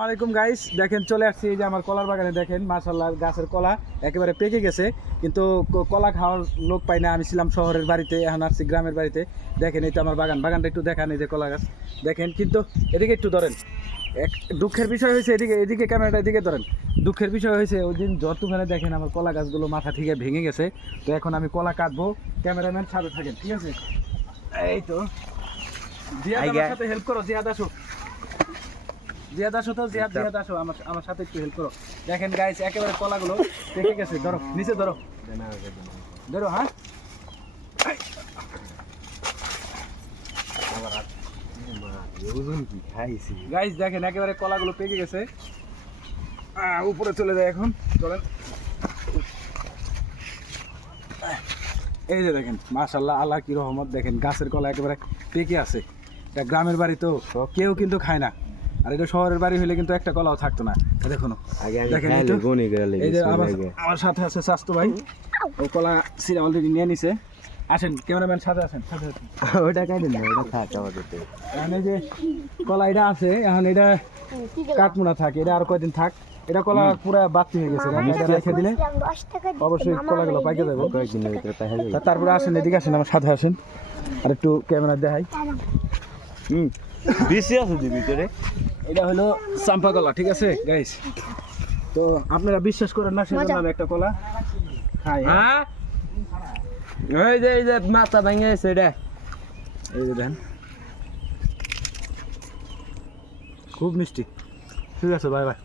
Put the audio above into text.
আসসালামাইকুম গাইস, দেখেন চলে আসছি এই যে আমার কলার বাগানে। দেখেন মাশাআল্লাহ গাছের কলা একেবারে পেকে গেছে, কিন্তু কলা খাওয়ার লোক পাই না। আমি ছিলাম শহরের বাড়িতে, এখন আসছি গ্রামের বাড়িতে। দেখেন এই তো আমার বাগানটা একটু দেখান, এই যে কলা গাছ দেখেন। কিন্তু এদিকে একটু ধরেন, এক দুঃখের বিষয় হয়েছে, এদিকে ক্যামেরাটা এদিকে ধরেন। দুঃখের বিষয় হয়েছে ওই দিন ঝড় তুফানে দেখেন আমার কলা গাছগুলো মাথা থেকে ভেঙে গেছে। তো এখন আমি কলা কাটবো, ক্যামেরাম্যান সাথে থাকেন, ঠিক আছে? এই তো জিয়াদ আমার সাথে হেল্প করো, জিয়াদ আসো, জিয়াদ আসো তো, জিয়াদ আসো আমার সাথে একটু হেল্প করো। দেখেন গাইস একেবারে কলাগুলো পেকে গেছে। ধরো নিচে ধরো, ধরো। হ্যাঁ গাইস দেখেন একেবারে কলাগুলো পেকে গেছে, উপরে চলে যায় এখন। চলেন, এই যে দেখেন মাশাআল্লাহ, আল্লাহ কি রহমত। দেখেন গাছের কলা একেবারে পেকে আছে। এটা গ্রামের বাড়ি তো কেউ কিন্তু খায় না, আর এটা শহরের বাড়ি হলে কিন্তু একটা কলাও থাকতো না। দেখুন দেখেন, এই যে আমার সাথে আছে স্বাস্থ্য ভাই, ও কলা সিরা অলরেডি নিয়ে নিছে। আসেন ক্যামেরাম্যান, সাথে আসেন, সাথে আসেন। ওটা কাটে না, ওটা থাক আমাদের। এখন এই যে কলা এটা আছে, এখন এটা কাটমুনা থাকে, এটা আর কয়দিন থাক। এটা কলা পুরা বাতি হয়ে গেছে, এটা রেখে দিলে অবশ্যই কলাগুলো পাইকে যাবে কয়েকদিনের ভিতরে পাই যাবে। তারপরে আসেন, এদিকে আসেন আমার সাথে আসেন, আর একটু ক্যামেরা দেখাই। বেশি আছে ভিতরে। এটা হলো চাম্পা কলা, ঠিক আছে গাইস? তো আপনারা বিশ্বাস করেন না, সেজন্য আমি একটা কলা খাই। হ্যাঁ, এই যে মাথা ভেঙে গেছে এটা। এই যে দেন, খুব মিষ্টি। ঠিক আছে, বাই বাই।